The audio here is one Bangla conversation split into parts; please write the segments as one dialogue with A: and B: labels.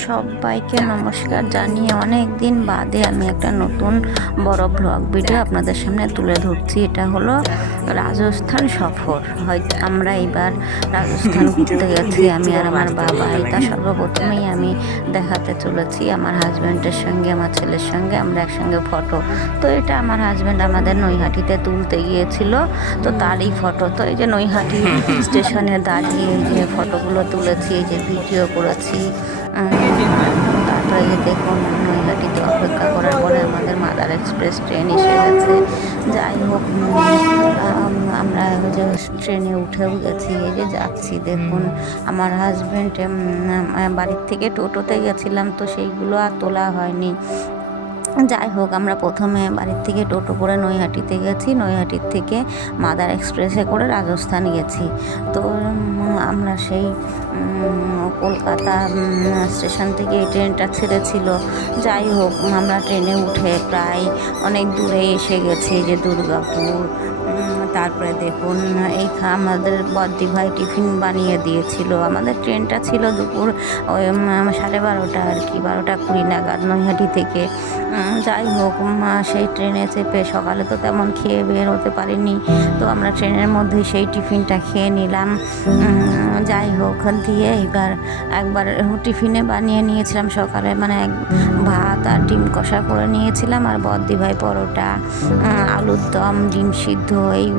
A: সবাইকে নমস্কার জানিয়ে অনেক দিন বাদে আমি একটা নতুন বড় ব্লগ ভিডিও আপনাদের সামনে তুলে ধরছি। এটা হলো রাজস্থান সফর। হয়তো আমরা এবার রাজস্থান ঘুরতে গেছি আমি আর আমার বাবা। এটা সর্বপ্রথমেই আমি দেখাতে চলেছি আমার হাজব্যান্ডের সঙ্গে আমার ছেলের সঙ্গে। আমরা একসঙ্গে ফটো তো এটা আমার হাজব্যান্ড আমাদের নৈহাটিতে তুলতে গিয়েছিল। তো তারই ফটো তো এই যে নৈহাটি স্টেশনে দাঁড়িয়ে যে ফটোগুলো তুলেছি এই যে ভিডিও করেছি। তারপরে দেখুন নৈহাটিতে অপেক্ষা করার পরে আমাদের মাদার এক্সপ্রেস ট্রেন এসে গেছে। যাই হোক আমরা যে ট্রেনে উঠেও গেছি, এই যে যাচ্ছি, দেখুন, আমার হাজব্যান্ড বাড়ির থেকে টোটোতে গেছিলাম, তো সেইগুলো আর তোলা হয়নি। যাই হোক, আমরা প্রথমে বাড়ির থেকে টোটো করে নৈহাটিতে গেছি। নৈহাটির থেকে মাদার এক্সপ্রেসে করে রাজস্থান গেছি। তো আমরা সেই কলকাতা স্টেশন থেকে এই ট্রেনটা ছেড়েছিল। যাই হোক, আমরা ট্রেনে উঠে প্রায় অনেক দূরে এসে গেছি যে দুর্গাপুর তারপরে দেখুন, এই আমাদের বদ্দি ভাই টিফিন বানিয়ে দিয়েছিল। আমাদের ট্রেনটা ছিল দুপুর ওই সাড়ে বারোটা আর কি, বারোটা কুড়ি নাগাদ নৈহাটি থেকে। যাই হোক সেই ট্রেনে চেপে সকালে তো তেমন খেয়ে বের হতে পারিনি, তো আমরা ট্রেনের মধ্যে সেই টিফিনটা খেয়ে নিলাম। যাই হোক, দিয়ে এবার একবার টিফিনে বানিয়ে নিয়েছিলাম সকালে মানে এক ভাত আর ডিম কষা করে নিয়েছিলাম আর বদ্দি ভাই পরোটা। আলুর দম, ডিম সিদ্ধ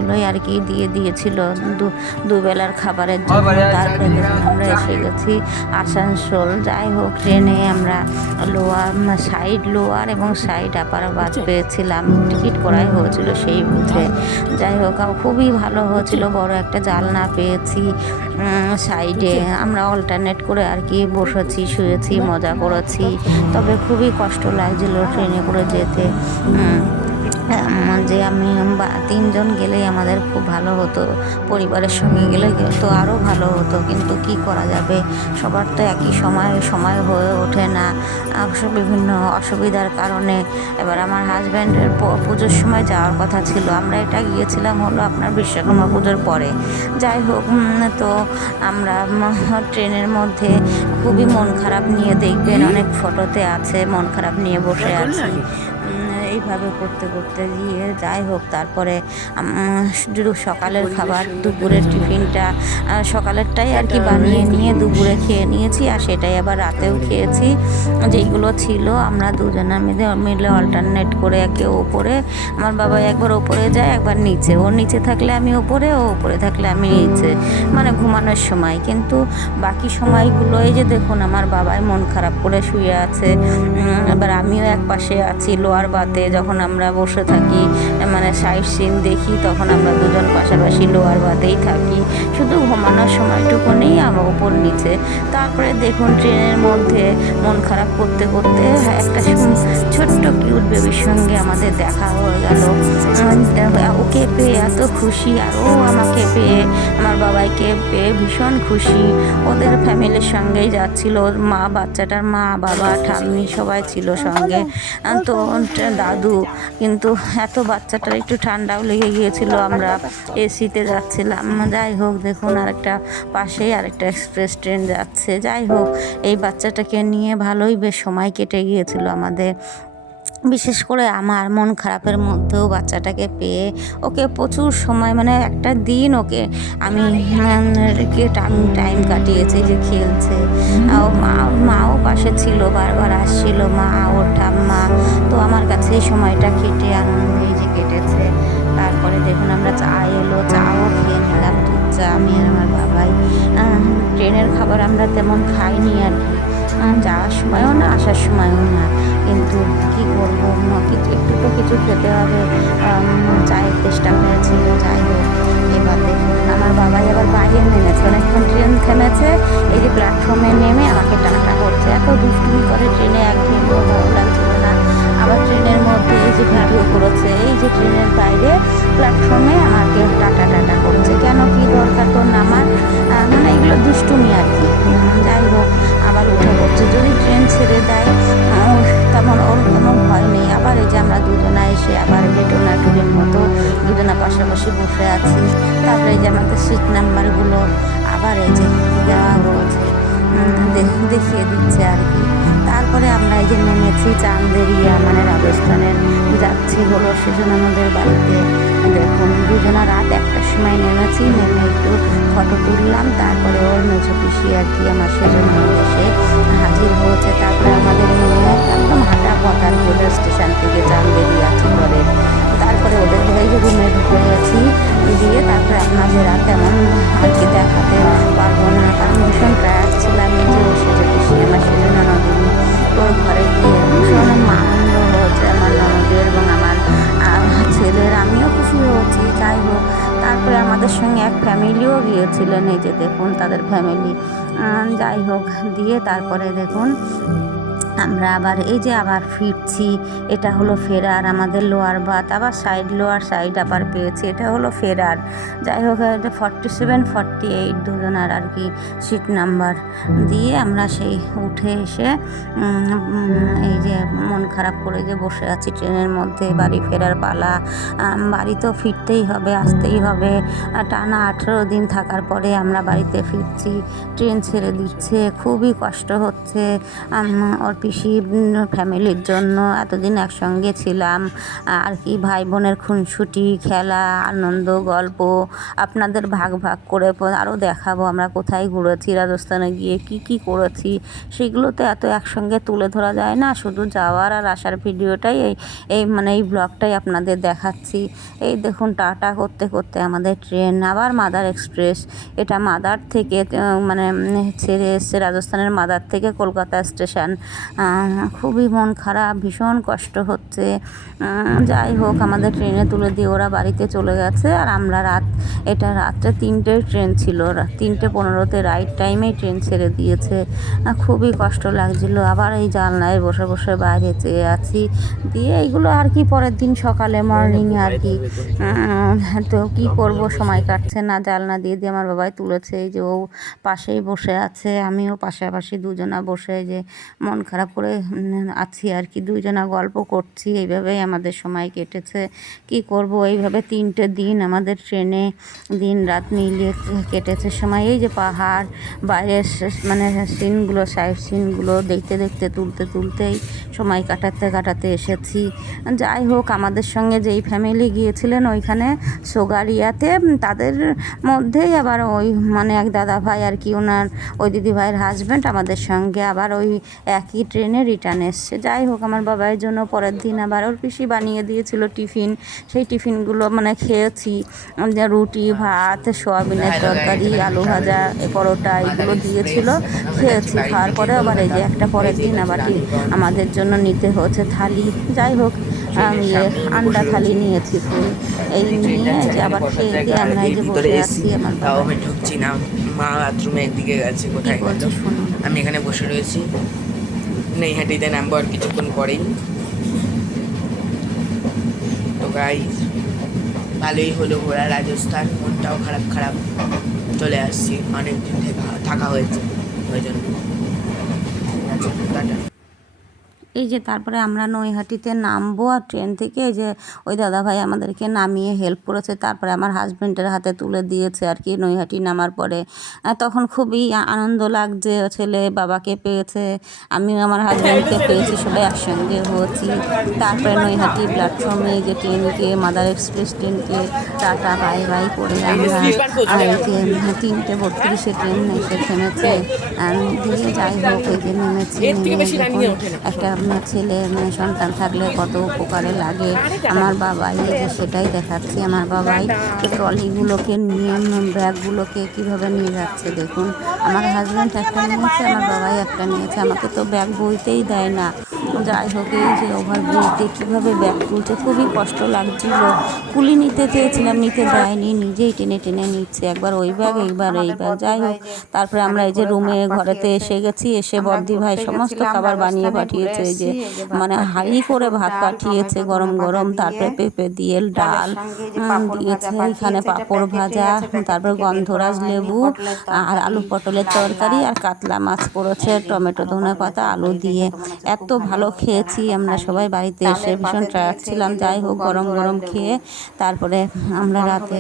A: এইগুলোই আর কি দিয়ে দিয়েছিল দু দুবেলার খাবারের জন্য। তারপরে আমরা এসে গেছি আসানসোল। যাই হোক ট্রেনে আমরা লোয়ার সাইড লোয়ার এবং সাইড আপার বাদ পেয়েছিলাম। টিকিট করাই হয়েছিল সেই বুথে যাই হোক আর খুবই ভালো হয়েছিল। বড় একটা জালনা পেয়েছি সাইডে। আমরা অল্টারনেট করে আর কি বসেছি শুয়েছি মজা করেছি। তবে খুবই কষ্ট লাগছিল ট্রেনে করে যেতে। যে আমি বা- তিনজন গেলেই আমাদের খুব ভালো হতো পরিবারের সঙ্গে গেলে তো আরও ভালো হতো কিন্তু কি করা যাবে? সবার তো একই সময় সময় হয়ে ওঠে না। বিভিন্ন অসুবিধার কারণে। এবার আমার হাজব্যান্ডের পুজোর সময় যাওয়ার কথা ছিল। আমরা এটা গিয়েছিলাম হলো আপনার বিশ্বকর্মা পুজোর পরে। যাই হোক তো আমরা ট্রেনের মধ্যে খুবই মন খারাপ নিয়ে দেখবেন অনেক ফটোতে আছে মন খারাপ নিয়ে বসে আছি। এইভাবে করতে করতে গিয়ে যাই হোক তারপরে সকালের খাবার দুপুরের টিফিনটা সকালেরটাই আর কি বানিয়ে নিয়ে দুপুরে খেয়ে নিয়েছি আর সেটাই আবার রাতেও খেয়েছি। যেইগুলো ছিল আমরা দুজনা মিলে মিলে অল্টারনেট করে একে ওপরে আমার বাবা একবার ওপরে যায় একবার নিচে। ও নিচে থাকলে আমি ওপরে ও ওপরে থাকলে আমি নিচে। মানে ঘুমানোর সময়। কিন্তু বাকি সময়গুলো এই যে দেখুন আমার বাবাই মন খারাপ করে শুয়ে আছে। এবার আমিও এক পাশে আছি লোয়ার বাতে যখন আমরা বসে থাকি মানে সাইড সিন দেখি, তখন আমরা দুজন পাশাপাশি লোয়ার বাতেই থাকি। শুধু ঘুমানোর সময়টুকুনেই আমার উপর নিচে। তারপরে দেখুন ট্রেনের মধ্যে মন খারাপ করতে করতে একটা ছোট্ট কিউট বেবির সঙ্গে আমাদের দেখা হয়ে গেল। ওকে পেয়ে এত খুশি, আর ও আমাকে পেয়ে, আমার বাবাইকে পেয়ে ভীষণ খুশি। ওদের ফ্যামিলির সঙ্গেই যাচ্ছিল মা, বাচ্চাটার মা, বাবা, ঠাম্মি সবাই ছিল সঙ্গে। তো, দাদু, কিন্তু এত বাচ্চাটার একটু ঠান্ডাও লেগে গিয়েছিল, আমরা এসিতে যাচ্ছিলাম। যাই হোক, দেখুন আরেকটা পাশেই আরেকটা এক্সপ্রেস ট্রেন যাচ্ছে। যাই হোক, এই বাচ্চাটাকে নিয়ে ভালোই বেশ সময় কেটে গিয়েছিল আমাদের। বিশেষ করে আমার মন খারাপের মধ্যেও বাচ্চাটাকে পেয়ে ওকে প্রচুর সময় মানে একটা দিন ওকে আমি টাইম টাইম কাটিয়েছি যে খেলছে। ও মা, মাও পাশে ছিল, বারবার আসছিল, মা, ওর ঠাম্মা। তো আমার কাছে সময়টা কেটে আনন্দে যে কেটেছে। তারপরে দেখুন আমরা চা এলো, চাও খেয়ে নিলাম, দুধ চা, আমি আর আমার বাবাই। ট্রেনের খাবার আমরা তেমন খাইনি আর কি। যাওয়ার সময়ও না, আসার সময়ও না। কিন্তু কী করব? কিছু, একটু তো কিছু খেতে হবে। চায়ের চেষ্টা হয়েছিল, যাই হোক। এবার দেখুন, আমার বাবাই আবার বাইরে নেমেছে। অনেকক্ষণ ট্রেন থেমেছে, এই যে প্ল্যাটফর্মে নেমে আমাকে টাটা করছে। এত দুষ্টুমি করে ট্রেনে একদিন ভালো না আবার ট্রেনের মধ্যে এই যে ভিডিও করেছে এই যে ট্রেনের বাইরে প্ল্যাটফর্মে আমাকে টাটা টাটা করছে। কেন কি দরকার তোর নামার? মানে এগুলো দুষ্টুমি আর কি। যাই হোক, আবার উঠে পড়ছে। যদি ট্রেন ছেড়ে দেয় তেমন ওর কোনো ভয় নেই। আবার এই যে আমরা দুজনা এসে আবার এই যে টোনাটুরির মতো দুজনা পাশাপাশি বসে আছি। তারপরে যে আমাদের সিট নাম্বারগুলো আবার এই যে দেওয়া হয়েছে দেখিয়ে দিচ্ছে আর কি। তারপরে আমরা এই যে নেমেছি চান্দেরিয়া মানে রাজস্থানের, যাচ্ছি হলো সেজনানদের বাড়িতে। দেখুন, দুজনা রাত একটার সময় নেমেছি, নেমে একটু ফটো তুললাম, তারপরে ওর মেঝো পিসি আর কি আমার সেজনানদ এসে হাজির হয়েছে। তারপরে আমাদের নিয়ে একদম হাঁটা পথ আর কি ওদের স্টেশন থেকে চান্দেরিয়া করে তারপরে ওদের ঘরে যে রুমে ঢুকে গেছি দিয়ে তারপরে আপনাদের আর তেমন আর কি দেখাতে পারব না। তাদের ফ্যামিলি যাই হোক দিয়ে তারপরে দেখুন আমরা আবার এই যে আবার ফিরছি, এটা হলো ফেরার, আমাদের লোয়ার বাত আবার সাইড লোয়ার সাইড আবার পেয়েছি, এটা হলো ফেরার। যাই হোক, এটা ফর্টি সেভেন ফর্টি এইট দুজনার আর কি সিট নাম্বার দিয়ে আমরা সেই উঠে এসে এই যে মন খারাপ করে যে বসে আছি ট্রেনের মধ্যে, বাড়ি ফেরার পালা বাড়ি তো ফিরতেই হবে, আসতেই হবে। টানা আঠেরো দিন থাকার পরে আমরা বাড়িতে ফিরছি, ট্রেন ছেড়ে দিচ্ছে, খুবই কষ্ট হচ্ছে। পিসি ফ্যামিলির জন্য এতদিন একসঙ্গে ছিলাম। আর কি ভাই বোনের খুনসুটি, খেলা, আনন্দ, গল্প, আপনাদের ভাগ ভাগ করে আরও দেখাবো আমরা কোথায় ঘুরেছি, রাজস্থানে গিয়ে কি কি করেছি। সেগুলো তো এত একসঙ্গে তুলে ধরা যায় না, শুধু যাওয়ার আর আসার ভিডিওটাই এই এই মানে এই ব্লগটাই আপনাদের দেখাচ্ছি। এই দেখুন, টাটা করতে করতে আমাদের ট্রেন, আবার মাদার এক্সপ্রেস। এটা মাদার থেকে মানে ছেড়ে এসছে, রাজস্থানের মাদার থেকে কলকাতা স্টেশন। খুবই মন খারাপ, ভীষণ কষ্ট হচ্ছে। যাই হোক, আমাদের ট্রেনে তুলে দিয়ে ওরা বাড়িতে চলে গেছে আর আমরা রাত, এটা রাত্রে তিনটে ট্রেন ছিল তিনটে পনেরোতে রাইট টাইমেই ট্রেন ছেড়ে দিয়েছে। খুবই কষ্ট লাগছিল। আবার এই জানলায় বসে বসে বাইরে চেয়ে আছি। দিয়ে এইগুলো আর কি পরের দিন সকালে মর্নিংয়ে আর কি। তো কি করব? সময় কাটছে না। জানলা দিয়ে দিয়ে আমার বাবাই তুলেছে। এই যে ও পাশেই বসে আছে, আমিও পাশাপাশি দুজনা বসে যে মন খারাপ করে আছি আর কি। দুজনা গল্প করছি, এইভাবেই আমাদের সময় কেটেছে। কি করব? এইভাবে তিনটে দিন আমাদের ট্রেনে দিন রাত মিলিয়ে কেটেছে সময়। এই যে পাহাড়, বাইরের মানে সিনগুলো, সাইড সিনগুলো দেখতে দেখতে, তুলতে তুলতেই সময় কাটাতে কাটাতে এসেছি। যাই হোক, আমাদের সঙ্গে যেই ফ্যামিলি গিয়েছিলেন ওইখানে, সোগারিয়াতে, তাদের মধ্যেই আবার ওই মানে এক দাদা ভাই আর কি, ওনার, ওই দিদি ভাইয়ের হাজব্যান্ড আমাদের সঙ্গে আবার ওই একই ট্রেনে রিটার্ন এসছে। যাই হোক আমার বাবার জন্য পরের দিন আবার ওর পিসি বানিয়ে দিয়েছিল টিফিন। সেই টিফিনগুলো মানে খেয়েছি। রুটি ভাত সোয়াবিনের তরকারি আলু ভাজা পরোটা এগুলো দিয়েছিল। খেয়েছি। খাওয়ার পরে আবার এই যে একটা পরের দিন আবার আমাদের জন্য নিতে হচ্ছে থালি। যাই হোক আমি আন্ডা থালি নিয়েছি ফুল। এই নিয়ে যে আবার খেয়ে দিয়ে আমরা এই যে বসে আছি আমার বাবা।
B: ঢুকছি না। মা বাথরুমে একদিকে গেছে কোথায় আমি এখানে বসে রয়েছি। নেইহাটিতে নামবো আর কিছুক্ষণ পরেই। তো গাই ভালোই হলো ঘোরা রাজস্থান, মনটাও খারাপ খারাপ। চলে আসছি অনেক দিন থেকে থাকা হয়েছে, ওই জন্য। টাটা।
A: এই যে তারপরে আমরা নৈহাটিতে নামবো আর ট্রেন থেকে এই যে ওই দাদাভাই আমাদেরকে নামিয়ে হেল্প করেছে তারপরে আমার হাজব্যান্ডের হাতে তুলে দিয়েছে আর কি নৈহাটি নামার পরে। তখন খুবই আনন্দ লাগছে ছেলে বাবাকে পেয়েছে আমিও আমার হাজব্যান্ডকে পেয়েছি সবাই একসঙ্গে হয়েছি। তারপরে নৈহাটি প্ল্যাটফর্মে যে ট্রেনকে মাদার এক্সপ্রেস ট্রেনকে টাটা বাই বাই করে আমরা আর তিনটে বত্রিশে ট্রেন এসে থেমেছে। আম, দিয়ে যাই হোক এই যে নেমেছি একটা মেয়ে ছেলে মেয়ে সন্তান থাকলে কত উপকারে লাগে। আমার বাবাই সেটাই দেখাচ্ছি। আমার বাবাই ট্রলিগুলোকে নিয়ে ব্যাগগুলোকে কীভাবে নিয়ে যাচ্ছে দেখুন। আমার হাজব্যান্ড একটা নিয়েছে, আমার বাবাই একটা নিয়েছে। আমাকে তো ব্যাগ বইতেই দেয় না। যাই হোক, এই যে ওভার ব্রিজে কীভাবে ব্যাগ তুলছে খুবই কষ্ট লাগছিল। কুলি নিতে চেয়েছিলাম, নিতে দেয়নি, নিজেই টেনে টেনে নিচ্ছে, একবার ওই ব্যাগ এইবার এই ব্যাগ যাই হোক, তারপরে আমরা এই যে রুমে ঘরেতে এসে গেছি, এসে বর্দি ভাই সমস্ত খাবার বানিয়ে পাঠিয়েছে, এই যে মানে হাই করে ভাত পাঠিয়েছে, গরম গরম, তারপরে পেঁপে দিয়ে ডাল দিয়েছে, এখানে পাঁপড় ভাজা, তারপর গন্ধরাজ লেবু, আর আলু পটলের তরকারি, আর কাতলা মাছ করেছে টমেটো ধনে পাতা আলু দিয়ে। এত ভালো খেয়েছি, আমরা সবাই বাড়িতে এসে ভীষণ টায়ার্ড ছিলাম। যাই হোক, গরম গরম খেয়ে তারপরে আমরা রাতে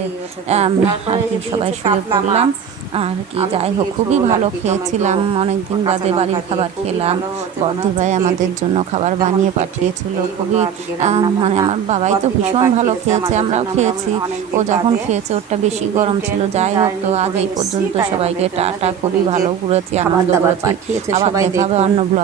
A: আর কি সবাই শুয়ে পড়লাম। আর কি, যাই হোক, খুবই ভালো খেয়েছিলাম। অনেক দিন বাদে বাড়ির খাবার খেলাম। বর্ধি ভাই আমাদের জন্য খাবার বানিয়ে পাঠিয়েছিল। খুবই মানে আমার বাবাই তো ভীষণ ভালো খেয়েছে, আমরাও খেয়েছি। ও যখন খেয়েছে, ওরটা বেশি গরম ছিল। যাই হোক, তো আজ এই পর্যন্ত সবাইকে টাটা। খুবই ভালো ঘুরেছি, আনন্দ করেছি আবার দেখা হবে অন্য ব্লগ